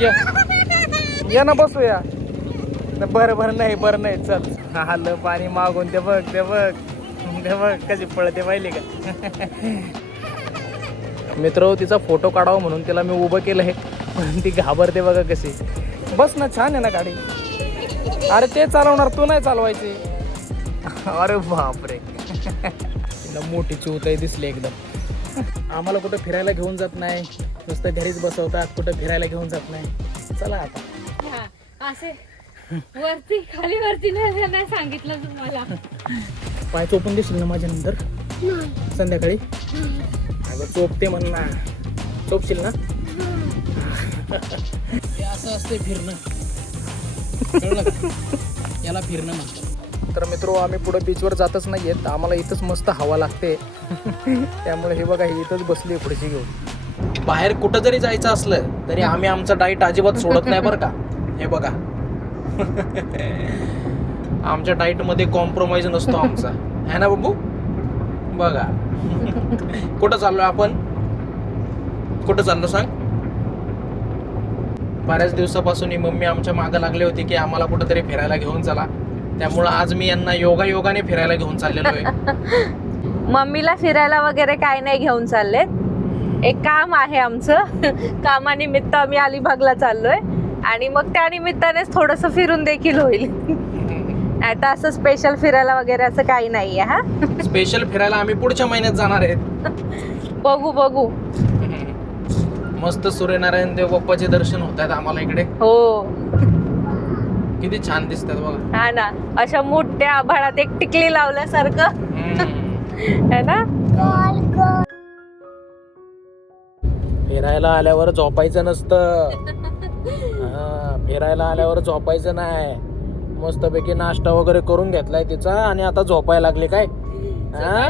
ये ये ना बसूया. बरं नाही चल. आलं पाणी मागून ते बघ कशी पळते पाहिली का. मित्र तिचा फोटो काढावा म्हणून तिला मी उभं केलं आहे, पण ती घाबरते बघा कशी. बस ना, छान आहे ना गाडी. अरे ते चालवणार, तू नाही चालवायची. अरे बापरे. तिला मोठी चूताई दिसली एकदम. आम्हाला कुठं फिरायला घेऊन जात नाही, नुसतं घरीच बसवतात, कुठं फिरायला घेऊन जात नाही. चला आता असे वरती खाली नाही सांगितलं तुम्हाला. पाय चोपून देशील ना माझ्या नंतर संध्याकाळी. अगं चोपते म्हण ना, चोपशील ना. हे असं असते फिरणं, कळलं का? याला फिरणं म्हणतात. तर मित्रो, आम्ही पुढे बीचवर जातच नाही आहेत, आम्हाला इथंच मस्त हवा लागते. त्यामुळे हे बघा, ही इथंच बसली खुर्ची घेऊन. बाहेर कुठं जरी जायचं असलं तरी आम्ही आमचा डाईट अजिबात सोडत नाही बरं का. हे बघा, आमच्या डाईट मध्ये कॉम्प्रोमाइज नसतो आमचा, है ना बाबू. बघा कुठं चाललोय आपण, कुठं चाललो सांग. बऱ्याच दिवसापासून ही मम्मी आमच्या मागं लागली होती की आम्हाला कुठंतरी फिरायला घेऊन चला. त्यामुळं आज मी यांना योगाने फिरायला घेऊन चाललेलो आहे. मम्मीला फिरायला वगैरे काय नाही घेऊन चाललेत, एक काम आहे आमचं. कामानिमित्त आम्ही अलिबागला चाललोय आणि मग त्या निमित्तानेच थोडंसं फिरून देखील होईल. आता असं स्पेशल फिरायला वगैरे असं काही नाहीये. हा, स्पेशल फिरायला आम्ही पुढच्या महिन्यात जाणार आहेत. बघू. मस्त सूर्यनारायण देव बाप्पाचे दर्शन होत आहेत आम्हाला इकडे. हो, किती छान दिसतात बघा. हा ना, अशा मोठ्या आभाळात एक टिकली लावल्यासारखं है ना. फिरायला आल्यावर झोपायचं नसतं. फिरायला आल्यावर झोपायचं नाही. मस्तपैकी नाश्ता वगैरे करून घेतलाय तिचा आणि आता झोपायला लागली काय.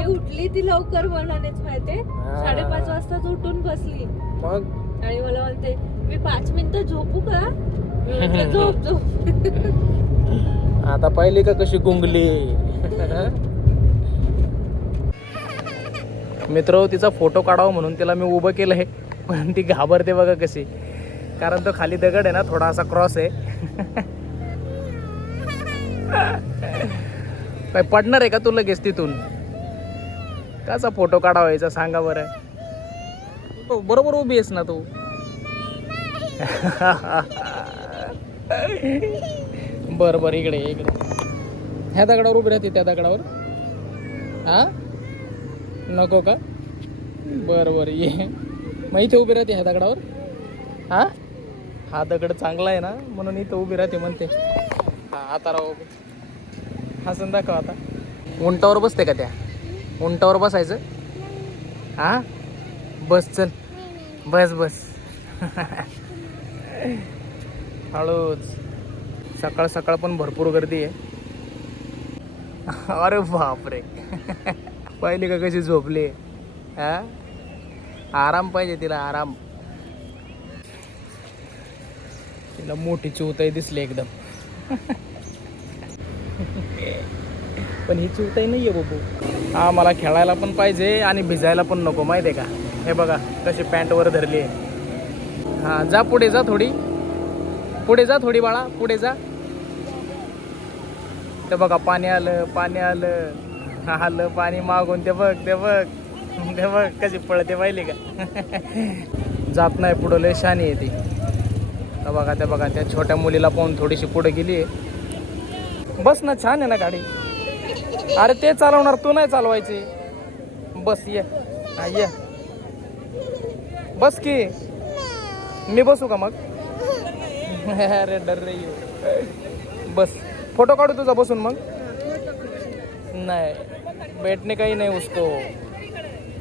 उठली ती लवकर, मनानेच माहितीये. 5:30 वाजताच उठून बसली. मग आणि मला म्हणते, मी 5 मिनिटं झोपू का. झोप. आता पाहिली का कशी गुंगली. मित्र, तिचा फोटो काढावा म्हणून तिला मी उभं केलं आहे, पण ती घाबरते बघा कशी. कारण तो खाली दगड आहे ना, थोडा असा क्रॉस आहे. काय पडणार आहे का तू लगेच तिथून. कसा फोटो काढावायचा सांगा बरं. बरोबर उभी आहेस ना तू. बरं इकडे ह्या दगडावर उभी राहते, त्या दगडावर. हा, नको का. बरं ये, मग इथे उभी राहते ह्या दगडावर. हा दगड चांगला आहे ना, म्हणून इथं उभी राहते म्हणते. हा, आता राहू. हसून दाखव आता. उंटावर बसते का त्या, उंटावर बसायचं. हा, बस चल, बस. हळूच. सकाळ पण भरपूर गर्दी आहे. अरे बापरे. पाहिली का कशी झोपली. हा, आराम पाहिजे तिला, आराम. तिला मोठी चूताई दिसली एकदम. पण ही चूताई नाहीये बाबू. हा, मला खेळायला पण पाहिजे आणि भिजायला पण नको, माहिती आहे का. हे बघा कशी पॅन्ट वर धरली आहे. हा, जा पुढे जा थोडी, बाळा पुढे जा. ते बघा पाणी आलं. आलं पाणी मागून ते बघ कशी पळते पाहिली का. जात नाही पुढं, लय शानी आहे ती. ते बघा त्या छोट्या मुलीला पाहून थोडीशी पुढे गेली आहे. बस ना, छान आहे ना गाडी. अरे ते चालवणार, तू नाही चालवायची. बस ये. बस की, मी बसू का मग. अरे डर रही हो. बस, फोटो काढू तुझा बसून मग. नाही, बैठने काही नाही उसको.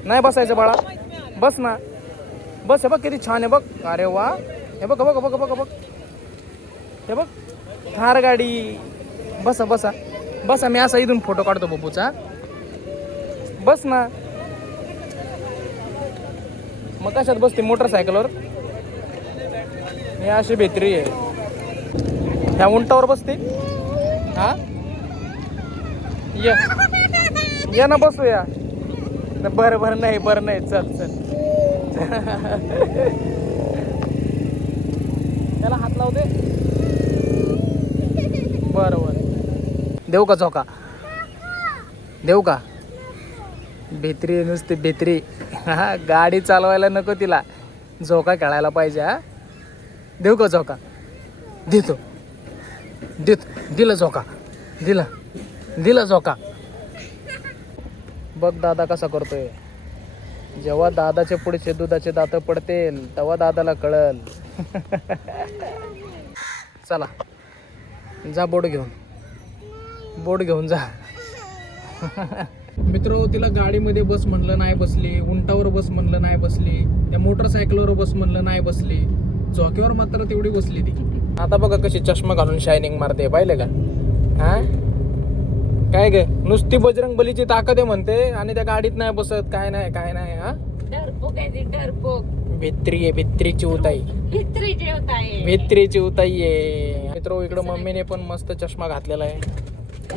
नाही बसायचं बाळा, बस ना. बस. हे बघ किती छान आहे बघ. अरे वा, हे बघ. हे बघ थार गाडी. बसा. मी असा इथून फोटो काढतो बबूचा. बस ना. मग कशात बसते, मोटरसायकलवर. मी अशी भेत्री आहे. ह्या उंटावर बसते. हा, ये ना बसूया. बरं नाही चल. हात लावते. बरं बरं. देऊ का चौका? देऊ का? भित्री नुसती भित्री. हा गाडी चालवायला नको तिला, झोका खेळायला पाहिजे. हा देऊ का चौका? देतो दिला झोका, दिला झोका. बघ दादा कसा करतोय. जेव्हा दादाचे पुढचे दुधाचे दात पडतील तेव्हा दादाला कळल. चला जा बोट घेऊन जा. मित्र तिला गाडीमध्ये बस म्हणलं नाही बसली, उंटावर बस म्हणलं नाही बसली, त्या मोटरसायकलवर बस म्हणलं नाही बसली, झोक्यावर मात्र तेवढी बसली ती. आता बघा कशी चष्मा घालून शायनिंग मारते, पाहिले का? हा काय गे, नुसती बजरंग बलीची ताकद आहे म्हणते आणि त्या गाडीत नाही बसत. काय नाही. हा डरपोक भित्रीची उताई आहे. मित्र इकडं मम्मीने पण मस्त चष्मा घातलेला आहे,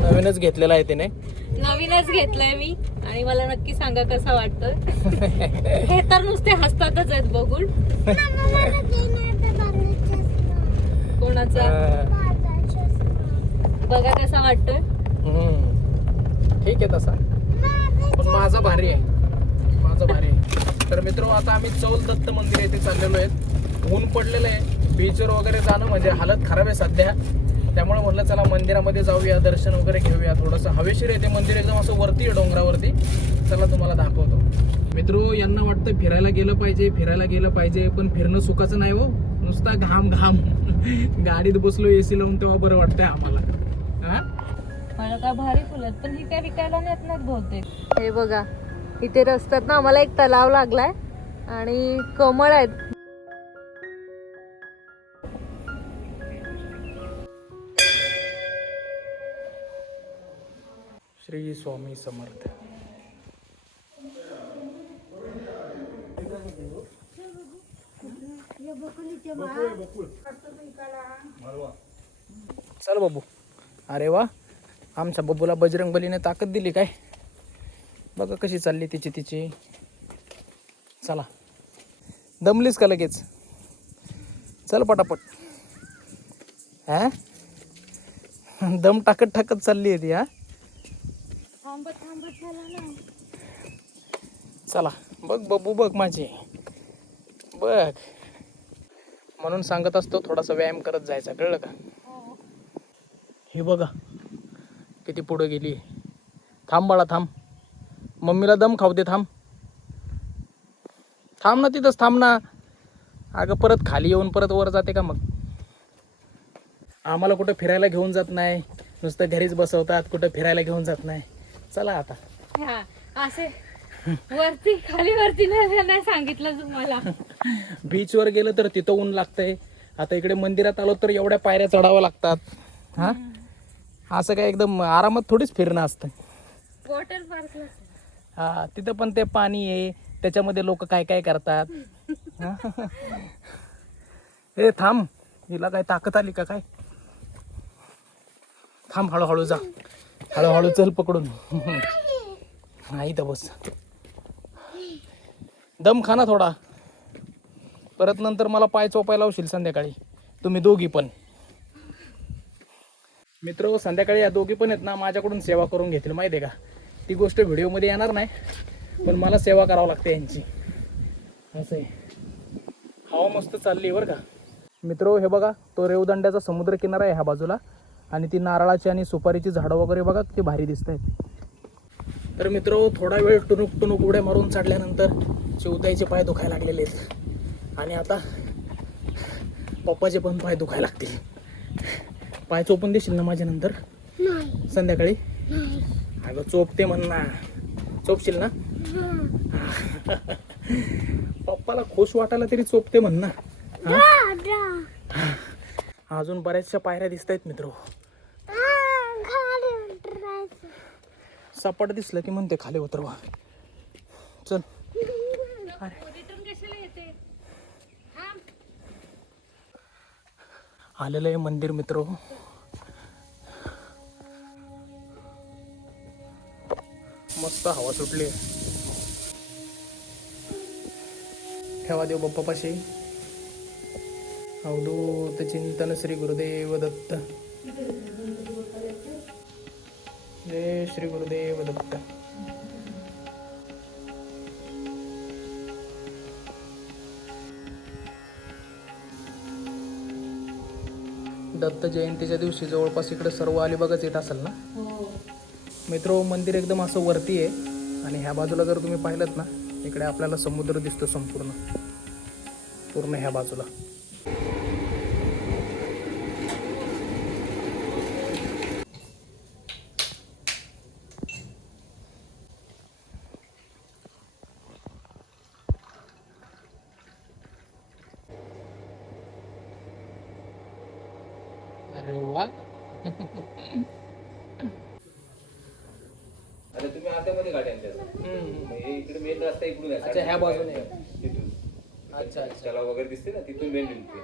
नवीनच घेतलेला आहे तिने. नवीनच घेतलाय मी आणि मला नक्की सांगा कसा वाटतोय. हे तर नुसते हसतातच आहेत बघून. कोणाचा बघा कसा वाटतोय. ठीक आहे तसा, पण माझा भारी आहे. तर मित्र आता आम्ही चौल दत्त मंदिर येथे चाललेलो आहेत. ऊन पडलेलं आहे, बीचवर वगैरे जाणं म्हणजे हालत खराब आहे सध्या. त्यामुळे म्हटलं चला मंदिरामध्ये जाऊया, दर्शन वगैरे घेऊया. थोडंसं हवेशीर आहे ते मंदिर, एकदम असं वरती आहे डोंगरावरती. चला तुम्हाला दाखवतो. मित्र यांना वाटतं फिरायला गेलं पाहिजे, पण फिरणं सुखाचं नाही हो. नुसता घाम. गाडीत बसलो एसी लावून तेव्हा बरं वाटतंय आम्हाला. मला काय भारी फुलं, पण ही काय विकायला नेत नाहीत बहुतेक. हे बघा इथे रस्त्यात ना आम्हाला एक तलाव लागलाय आणि कमळ आहेत. श्री स्वामी समर्थ. चल बाबू. अरे वा, आमच्या बबूला बजरंग बलीने ताकद दिली काय. बघा कशी चालली तिची. चला दमलीस का लगेच? चल पटापट. हा दम टाकत चालली आहे ती. हा चला बघ बबू, बघ माझी, बघ. म्हणून सांगत असतो थोडासा व्यायाम करत जायचा, कळलं का? हे बघा किती पुढे गेली. थांब बाळा, थांब. मम्मीला दम खाऊ दे. थांब ना, तिथंच थांब ना. अगं परत खाली येऊन परत वर जाते का? मग आम्हाला कुठं फिरायला घेऊन जात नाही, नुसतं घरीच बसवतात, कुठं फिरायला घेऊन जात नाही. चला आता. असे वरती नाही सांगितलं तुम्हाला. बीचवर गेलं तर तिथं ऊन लागतंय. आता इकडे मंदिरात आलो तर एवढ्या पायऱ्या चढाव्या लागतात. हा असं काय एकदम आरामात थोडीच फिरणं असतं. वॉटर पार्कला हा तिथं पण ते पाणी आहे, त्याच्यामध्ये लोक काय काय करतात. हे थांब, हिला काय ताकद आली का काय? थांब, हळूहळू जा, हळूहळू चल पकडून. नाही तर बस, दम खा ना थोडा. परत नंतर मला पाय चोपायला लावशील संध्याकाळी, तुम्ही दोघी पण. मित्र संध्याकाळी या दोघी पण आहेत ना माझ्याकडून सेवा करून घेतील, माहिती आहे का? ती गोष्ट व्हिडिओमध्ये येणार नाही, पण मला सेवा करावं लागते यांची. असं आहे. हवा मस्त चालली बरं का मित्र. हे बघा तो रेवदंड्याचा समुद्र किनारा आहे ह्या बाजूला, आणि ती नारळाची आणि सुपारीची झाडं वगैरे बघा किती भारी दिसत आहेत. तर मित्र थोडा वेळ टुनुक उड्या मारून चढल्यानंतर चिवताईचे पाय दुखायला लागलेले आहेत, आणि आता पप्पाचे पण पाय दुखायला लागतील. पाय चोपून देशील ना माझ्या नंतर संध्याकाळी? अगं चोपते म्हण ना, चोपशील ना? पप्पाला खुश वाटायला तरी चोपते म्हण ना. अजून बऱ्याचशा पायऱ्या दिसत आहेत मित्र. सपाट दिसलं की म्हणते खाली उतरवा. चल. आलेलं आहे मंदिर मित्र. मस्त हवा सुटली. ठेवा देव बाप्पापाशी. अवधूत चिंतन श्री गुरुदेव दत्त. जय श्री गुरुदेव दत्त. दत्त जयंतीच्या दिवशी जवळपास इकडे सर्व अलिबागच येत असेल ना. मित्र मंदिर एकदम असं वरती आहे आणि ह्या बाजूला जर तुम्ही पाहिलं ना, इकडे आपल्याला समुद्र दिसतो पूर्ण ह्या बाजूला. अरे वा. आता तुम्ही आत्यामध्ये गाडी आणल्या हे इकडे मेन रस्ता इकडून आहे. अच्छा, ह्या बाजूने. तिथून अच्छा. तलाव वगैरे दिसते ना, तिथून मेन निघते.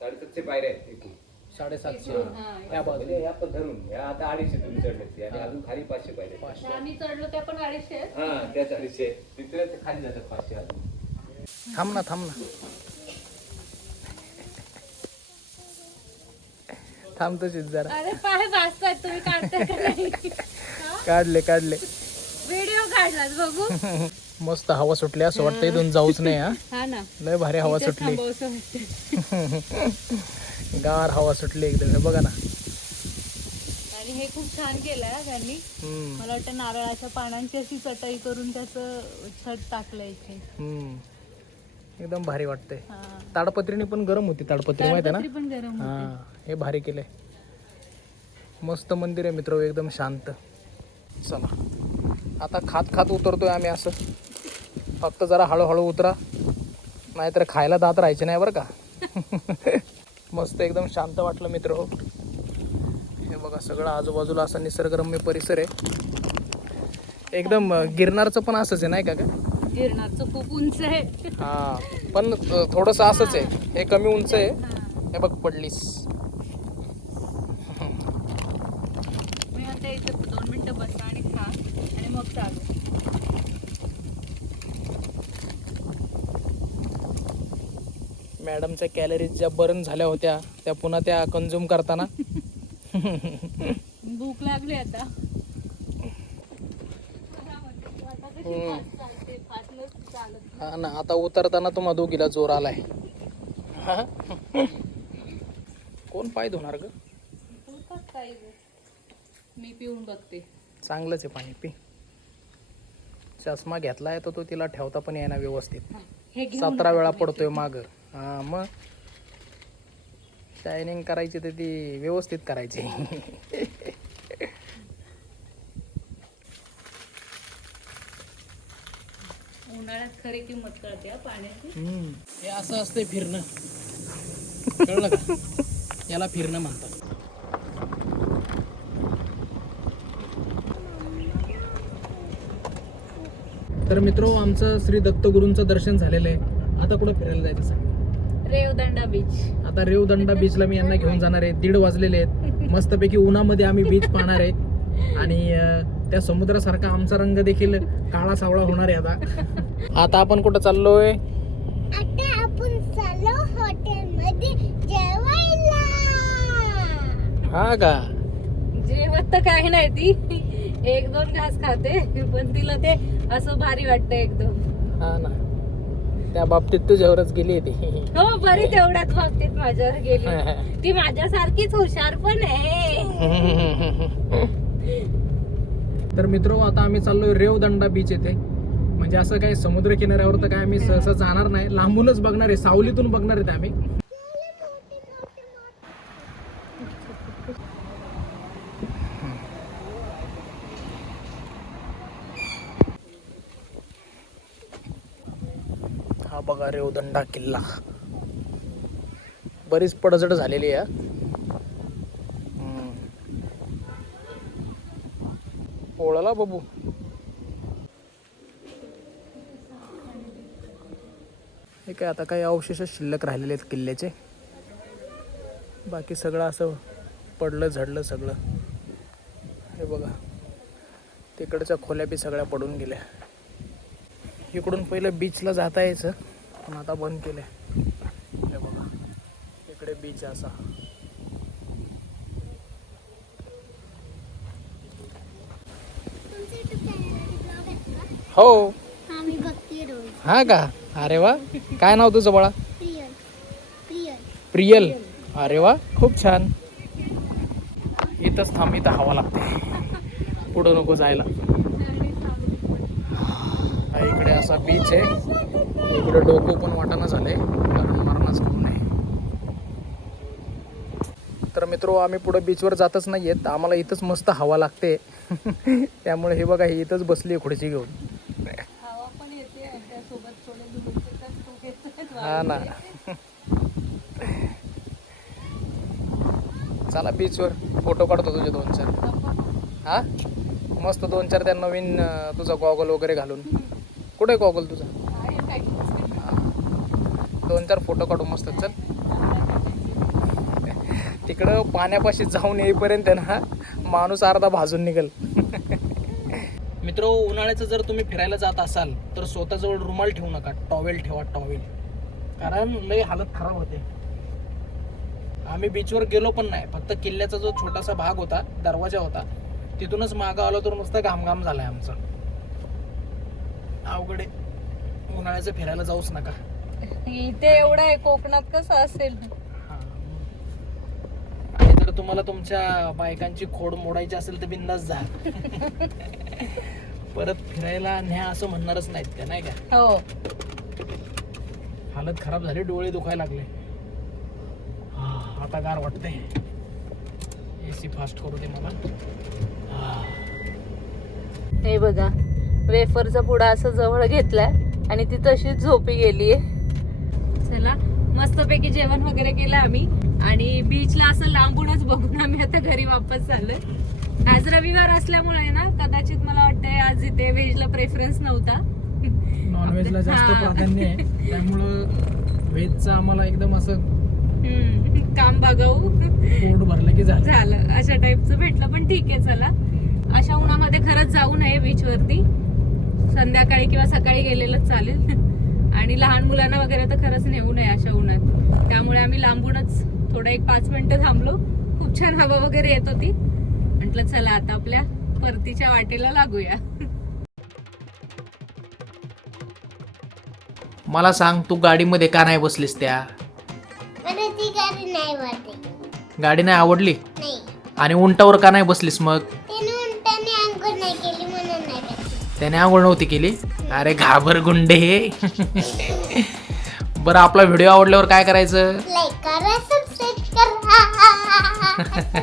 750 पायऱ्या आहेत इकडून. 750 ह्या बाजूला. म्हणजे ह्या पण धरून ह्या आता 250 तुम्ही चढले आणि अजून खाली 500 पायऱ्या. आम्ही चढलो त्या पण 250 आहेत. हा त्या 400 तिथे ते खाली जातात 500 अजून. थांब ना. थांब तशीच जरा. अरे पाय वाजतायत, तुम्ही काढताय का नाही? काढले. व्हिडिओ काढलात बघू. मस्त हवा सुटली, असं वाटतं इथून जाऊच नाही. हा ना, लय भारी हवा इथंच सुटली. थांबावंसं वाटतं. गार हवा सुटली एकदम. हे बघा ना. आणि हे खूप छान केलंय हा त्यांनी. मला वाटतं नारळाच्या पानांची अशी चटई करून त्याचं छत टाकलंय इथे. एकदम भारी वाटतंय. हा. ताडपत्रीने पण गरम होती. ताडपत्री माहिती आहे ताडपत्री पण गरम ना. होते. हा, हे भारी केलंय. मस्त मंदिर आहे मित्र, एकदम शांत. चला आता खात उतरतोय आम्ही. असं फक्त जरा हळूहळू उतरा, नाहीतर खायला दात राहायचे नाही बरं का. मस्त एकदम शांत वाटलं मित्र. हो, हे बघा सगळं आजूबाजूला असा निसर्गरम्य परिसर आहे एकदम. गिरनारचं पण असंच आहे नाही का? गिरनारचं खूप उंच आहे. हा, पण थोडंसं असंच आहे. हे कमी उंच आहे. हे बघ पडलीस. मी म्हणते इथे 2 मिनिटं बसा आणि खा आणि मग चालू. मॅडमच्या कॅलरीज ज्या बर्न झाल्या होत्या त्या पुन्हा त्या कंझ्युम करताना. भूक लागली आता. हा ना, आता उतरताना तुम्हा दोघीला जोर आलाय. हा? कोण पाय धुणार ग? मी पिऊन बघते. चांगलंच आहे पाणी, पी. चष्मा घेतलाय तर तो तिला ठेवता पण येणार व्यवस्थित. हे घेऊन 17 वेळा पडतोय माग. हा मग शायनिंग करायची तर ती व्यवस्थित करायची. उन्हाळ्यात खरी किंमत कळते हा पाण्याची. हे असं असतंय फिरणं, कळलं का? याला फिरणं म्हणतात. तर मित्रो, आमचं श्री दत्तगुरूंचं दर्शन झालेलं आहे. आता कुठं फिरायला जायचं सांग? रेवदंडा बीच. आता रेवदंडा बीचला मी यांना घेऊन जाणार आहे. 1:30 वाजलेले आहेत. मस्तपैकी उन्हामध्ये आम्ही बीच पाहणार आहे आणि त्या समुद्रासारखा आमचा रंग देखील काळा सावळा होणार आहे. आता आपण कुठं चाललोय? आता आपण चाललो हॉटेलमध्ये जेवायला. हा का? जेवत तर काही नाही, ती 1-2 घास खाते, पण तिला ते असं भारी वाटतं एकदम. हा ना, त्या बाबतीत तुझ्यावरच गेली ती. हो, बरी तेवढ्याच बाबतीत माझ्यावर गेली. ती माझ्यासारखीच हुशार पण आहे. तर मित्रो, आता आम्ही चाललोय रेवदंडा बीच येथे. म्हणजे असं काही समुद्र किनाऱ्यावर तर काय आम्ही सहसा जाणार नाही, लांबूनच बघणार आहे, सावलीतून बघणार आहेत आम्ही. हा बघा रेवदंडा किल्ला. बरीच पडझड झालेली आहे. ओळला बाबू. हे काय आता काही अवशेष शिल्लक राहिलेले आहेत किल्ल्याचे. बाकी सगळं असं पडलं झडलं सगळं. हे बघा, तिकडच्या खोल्या बी सगळ्या पडून गेल्या. इकडून पहिलं बीचला जाता यायचं, पण आता बंद केलंय. हे बघा. इकडे बीच असा. तुमच्या YouTube चॅनलमध्ये ब्लॉग आहेत का? हो. हा मी बघते रोज. हा का? अरे वा. काय नाव तुझं बाळा? प्रियल प्रियल प्रियल. अरे वा, खूप छान. इथंच थांब, इथं हवा लागते, पुढं नको जायला. हा, इकडे असा बीच आहे. इकडे डोकं पण वाटाणं झालंय कारण मरणाचं ऊन आहे. तर मित्रो, आम्ही पुढं बीचवर जातच नाही आहेत. आम्हाला इथंच मस्त हवा लागते. त्यामुळे हे बघा, ही इथंच बसली आहे खुर्ची घेऊन. हा ना. चला बीचवर फोटो काढतो तुझे 2-4. हा, मस्त 2-4 त्या नवीन तुझा गॉगल वगैरे घालून. कुठे गॉगल तुझा? 2-4 फोटो काढू मस्त. चल, तिकडं पाण्यापाशी जाऊन येईपर्यंत ना माणूस अर्धा भाजून निघल. मित्रो, उन्हाळ्याचं जर तुम्ही फिरायला जात असाल तर स्वतःजवळ रुमाल ठेवू नका, टॉवेल ठेवा, टॉवेल. कारण लय हालत खराब होते. आम्ही बीचवर गेलो पण नाही, फक्त किल्ल्याचा जो छोटासा भाग होता, दरवाजा होता, तिथूनच मागं आलो तर नुसतं घामघाम झालाय आमचा. अवघडे, उन्हाळ्याचं फिरायला जाऊच नका. इथे एवढं आहे, कोकणात कसं असेल. आणि जर तुम्हाला तुमच्या बायकांची खोड मोडायची असेल तर बिंदास जा. परत फिरायला न्या असं म्हणणारच नाहीत त्या, नाही का? हो. हालत खराब झाली, डोळे दुखायला लागले. आता गार वाटते. एसी फास्ट करू दे मला. हे बघा, वेफरचा पुडा असं जवळ घेतलाय आणि ती तशीच झोपी गेलीये. चला, मस्तपैकी जेवण वगैरे केलं आम्ही आणि बीचला असं लांबूनच बघून आम्ही आता घरी वापस चाललोय. आज रविवार असल्यामुळे ना कदाचित मला वाटतंय आज इथे व्हेजला प्रेफरन्स नव्हता. नॉनव्हेजला जास्त प्राधान्य आहे, त्यामुळं व्हेजचं आम्हाला एकदम असं काम बघावू, पोट भरलं की झालं अशा टाईपचं भेटलं. पण ठीक आहे, चला. अशा उन्हामध्ये खरंच जाऊ नये बीचवरती. संध्याकाळी किंवा सकाळी गेलेलंच चालेल. आणि लहान मुलांना वगैरे तर खरंच नेऊ नये अशा उन्हात. त्यामुळे आम्ही लांबूनच थोडं 1-5 मिनिटं थांबलो. खूप छान हवा वगैरे येत होती. म्हटलं चला आता आपल्या परतीच्या वाटेला लागूया. मला सांग, तू गाडीमध्ये का नाही बसलीस? त्या मला ती गाडी नाही वाटते. गाडी नाही आवडली? नाही. आणि उंटावर का नाही बसलीस मग? त्याने उंटाने अंघोळ नाही केली म्हणून नाही बसली. त्याने आंघोळ नव्हती केली? अरे घाबर गुंडे. बरं, आपला व्हिडिओ आवडल्यावर काय करायचं? लाईक करा, सबस्क्राईब करा.